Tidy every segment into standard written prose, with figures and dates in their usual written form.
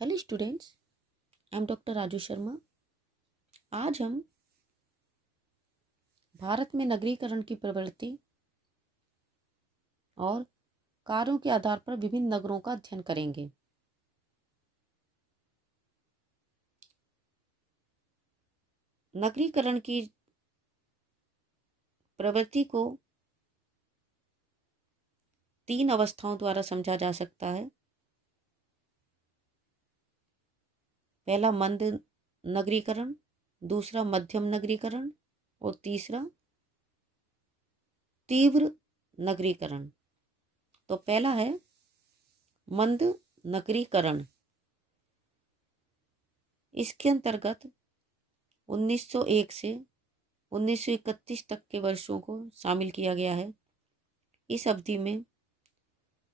Hello students, I am doctor Raju Sharma. आज हम भारत में नगरीकरण की प्रवृत्ति और कार्यों के आधार पर विभिन्न नगरों का अध्ययन करेंगे। नगरीकरण की प्रवृत्ति को तीन अवस्थाओं द्वारा समझा जा सकता है। पहला मंद नगरीकरण, दूसरा मध्यम नगरीकरण और तीसरा तीव्र नगरीकरण। तो पहला है मंद नगरीकरण। इसके अंतर्गत 1901 से 1931 तक के वर्षों को शामिल किया गया है। इस अवधि में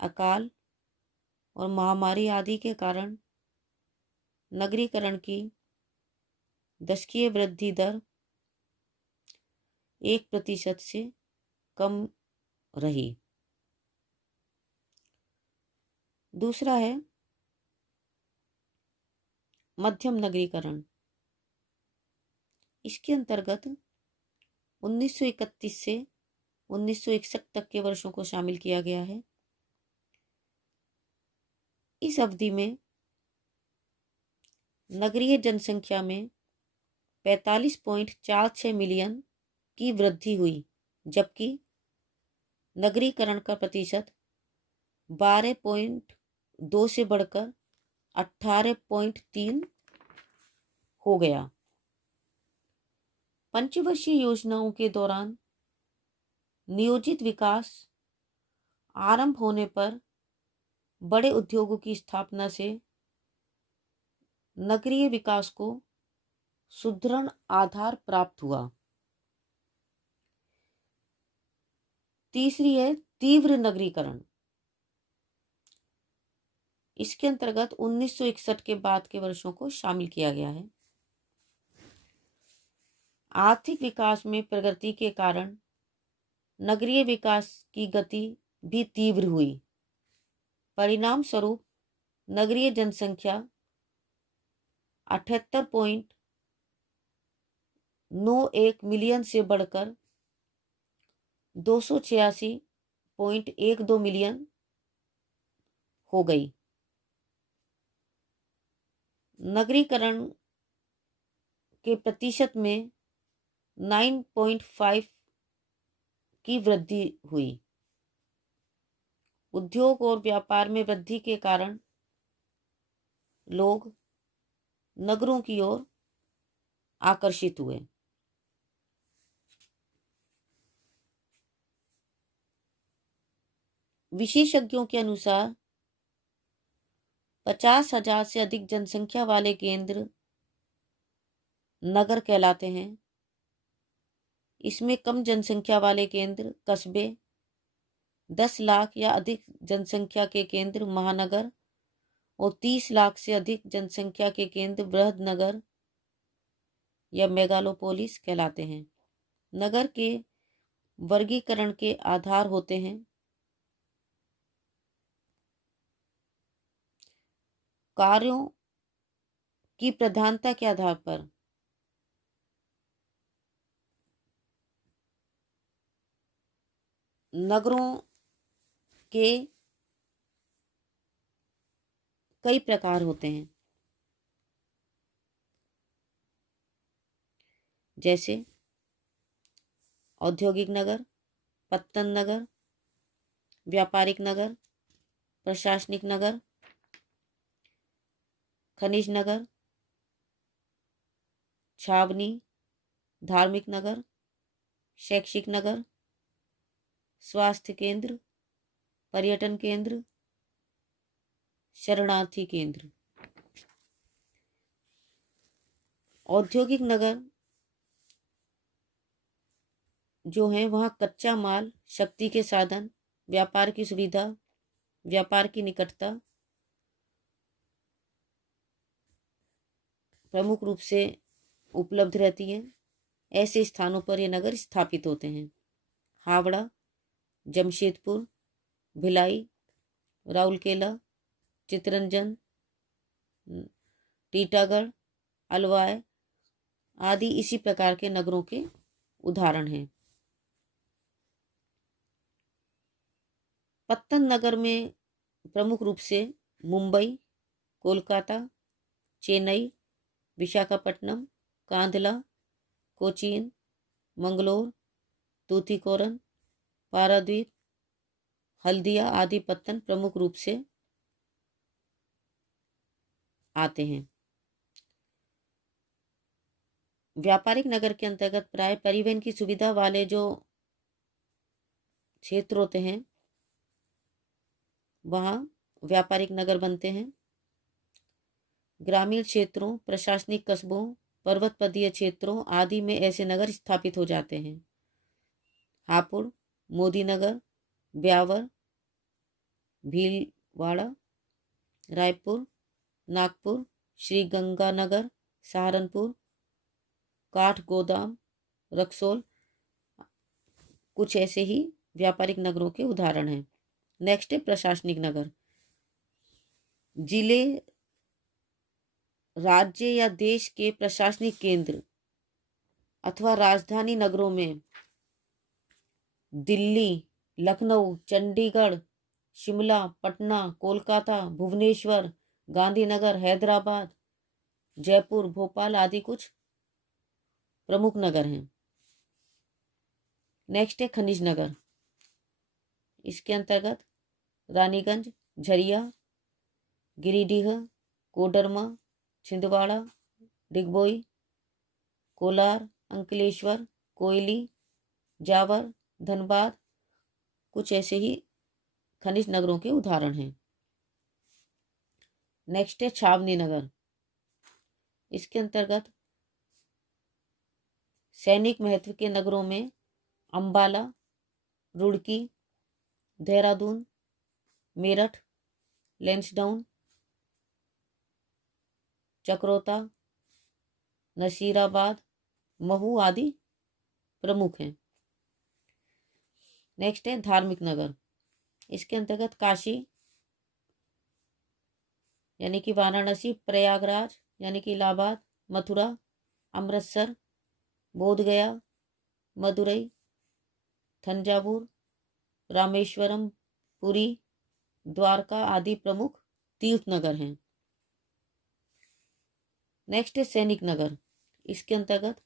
अकाल और महामारी आदि के कारण नगरीकरण की दशकीय वृद्धि दर 1% से कम रही। दूसरा है मध्यम नगरीकरण। इसके अंतर्गत 1931 से 1961 तक के वर्षों को शामिल किया गया है। इस अवधि में नगरीय जनसंख्या में 45.46 मिलियन की वृद्धि हुई, जबकि नगरीकरण का प्रतिशत 12.2 से बढ़कर 18.3 हो गया। पंचवर्षीय योजनाओं के दौरान नियोजित विकास आरंभ होने पर बड़े उद्योगों की स्थापना से नगरीय विकास को सुदृढ़ आधार प्राप्त हुआ। तीसरी है तीव्र नगरीकरण। इसके अंतर्गत 1961 के बाद के वर्षों को शामिल किया गया है। आर्थिक विकास में प्रगति के कारण नगरीय विकास की गति भी तीव्र हुई। परिणाम स्वरूप नगरीय जनसंख्या 78.91 मिलियन से बढ़कर 286.12 मिलियन हो गई। नगरीकरण के प्रतिशत में 9.5 की वृद्धि हुई। उद्योग और व्यापार में वृद्धि के कारण लोग नगरों की ओर आकर्षित हुए। विशेषज्ञों के अनुसार 50,000 से अधिक जनसंख्या वाले केंद्र नगर कहलाते हैं। इसमें कम जनसंख्या वाले केंद्र कस्बे, 10 लाख या अधिक जनसंख्या के केंद्र महानगर और 30 लाख से अधिक जनसंख्या के केंद्र बृहद नगर या मेगालोपोलिस कहलाते हैं। नगर के वर्गीकरण के आधार होते हैं कार्यों की प्रधानता के आधार पर नगरों के कई प्रकार होते हैं, जैसे औद्योगिक नगर, पत्तन नगर, व्यापारिक नगर, प्रशासनिक नगर, खनिज नगर, छावनी, धार्मिक नगर, शैक्षिक नगर, स्वास्थ्य केंद्र, पर्यटन केंद्र, शरणार्थी केंद्र। औद्योगिक नगर जो है वहाँ कच्चा माल, शक्ति के साधन, व्यापार की सुविधा, व्यापार की निकटता प्रमुख रूप से उपलब्ध रहती है। ऐसे स्थानों पर ये नगर स्थापित होते हैं। हावड़ा, जमशेदपुर, भिलाई, राउरकेला, चितरंजन, टीटागढ़, अलवाय आदि इसी प्रकार के नगरों के उदाहरण हैं। पत्तन नगर में प्रमुख रूप से मुंबई, कोलकाता, चेन्नई, विशाखापट्टनम, कांधला, कोचीन, मंगलोर, तूतीकोरन, पारादीप, हल्दिया आदि पत्तन प्रमुख रूप से आते हैं। व्यापारिक नगर के अंतर्गत प्राय परिवहन की सुविधा वाले जो क्षेत्र होते हैं वहाँ व्यापारिक नगर बनते हैं। ग्रामीण क्षेत्रों, प्रशासनिक कस्बों, पर्वतपदीय क्षेत्रों आदि में ऐसे नगर स्थापित हो जाते हैं। हापुड़, मोदीनगर, ब्यावर, भीलवाड़ा, रायपुर, नागपुर, श्रीगंगानगर, सहारनपुर, काठगोदाम, रक्सौल कुछ ऐसे ही व्यापारिक नगरों के उदाहरण हैं। नेक्स्ट है प्रशासनिक नगर। जिले, राज्य या देश के प्रशासनिक केंद्र अथवा राजधानी नगरों में दिल्ली, लखनऊ, चंडीगढ़, शिमला, पटना, कोलकाता, भुवनेश्वर, गांधीनगर, हैदराबाद, जयपुर, भोपाल आदि कुछ प्रमुख नगर हैं। नेक्स्ट है खनिज नगर। इसके अंतर्गत रानीगंज, झरिया, गिरिडीह, कोडरमा, छिंदवाड़ा, डिगबोई, कोलार, अंकलेश्वर, कोयली, जावर, धनबाद कुछ ऐसे ही खनिज नगरों के उदाहरण हैं। नेक्स्ट है छावनी नगर। इसके अंतर्गत सैनिक महत्व के नगरों में अंबाला, रुड़की, देहरादून, मेरठ, लैंसडाउन, चक्रोता, नसीराबाद, महू आदि प्रमुख हैं। नेक्स्ट है धार्मिक नगर। इसके अंतर्गत काशी यानी कि वाराणसी, प्रयागराज यानी कि इलाहाबाद, मथुरा, अमृतसर, बोधगया, मदुरई, थंजावुर, रामेश्वरम, पुरी, द्वारका आदि प्रमुख तीर्थ नगर हैं। नेक्स्ट है सैनिक नगर। इसके अंतर्गत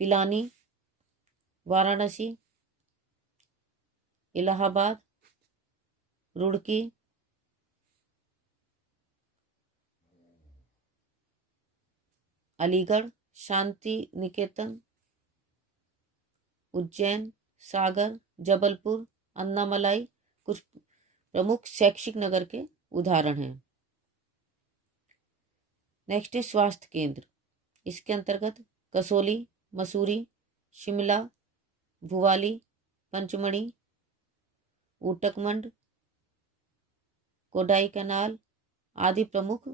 पिलानी, वाराणसी, इलाहाबाद, रुड़की, अलीगढ़, शांति निकेतन, उज्जैन, सागर, जबलपुर, अन्नामलाई कुछ प्रमुख शैक्षिक नगर के उदाहरण हैं। नेक्स्ट है स्वास्थ्य केंद्र। इसके अंतर्गत कसोली, मसूरी, शिमला, भुवाली, पंचमढ़ी, ऊटकमंड, कोडाई कनाल आदि प्रमुख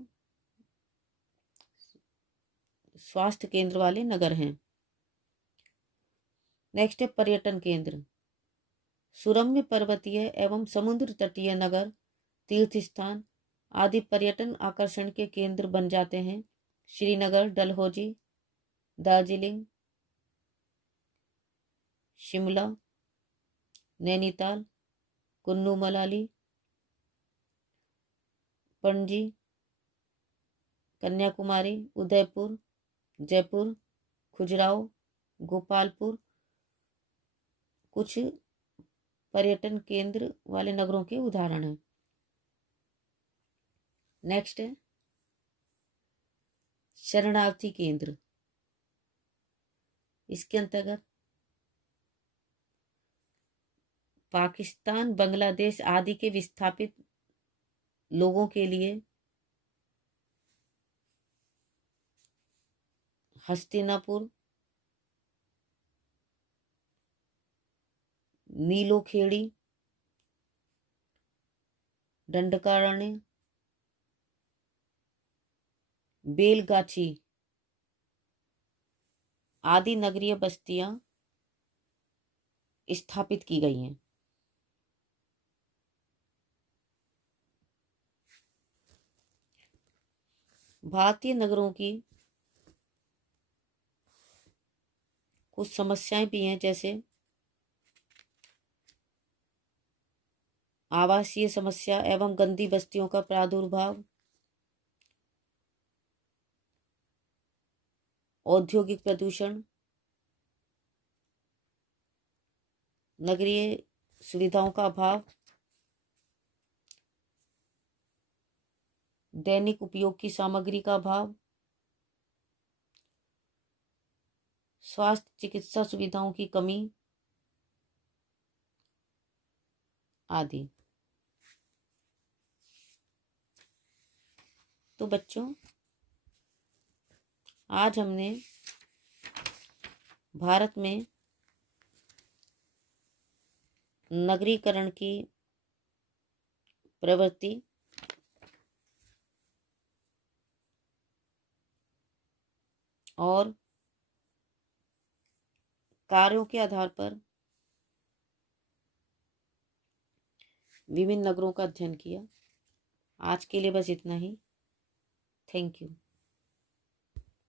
स्वास्थ्य केंद्र वाले नगर हैं। नेक्स्ट है पर्यटन केंद्र। सुरम्य पर्वतीय एवं समुद्र तटीय नगर, तीर्थ स्थान आदि पर्यटन आकर्षण के केंद्र बन जाते हैं। श्रीनगर, डलहौजी, दार्जिलिंग, शिमला, नैनीताल, कुल्लू मनाली, पणजी, कन्याकुमारी, उदयपुर, जयपुर, खजुराहो, गोपालपुर कुछ पर्यटन केंद्र वाले नगरों के उदाहरण हैं। नेक्स्ट है शरणार्थी केंद्र। इसके अंतर्गत पाकिस्तान, बांग्लादेश आदि के विस्थापित लोगों के लिए हस्तिनापुर, नीलोखेड़ी, दंडकारण्य, बेलगाछी आदि नगरीय बस्तियां स्थापित की गई हैं। भारतीय नगरों की कुछ समस्याएं भी हैं, जैसे आवासीय समस्या एवं गंदी बस्तियों का प्रादुर्भाव, औद्योगिक प्रदूषण, नगरीय सुविधाओं का अभाव, दैनिक उपयोग की सामग्री का अभाव, स्वास्थ्य चिकित्सा सुविधाओं की कमी आदि। तो बच्चों, आज हमने भारत में नगरीकरण की प्रवृत्ति और कार्यों के आधार पर विभिन्न नगरों का अध्ययन किया। आज के लिए बस इतना ही। Thank you.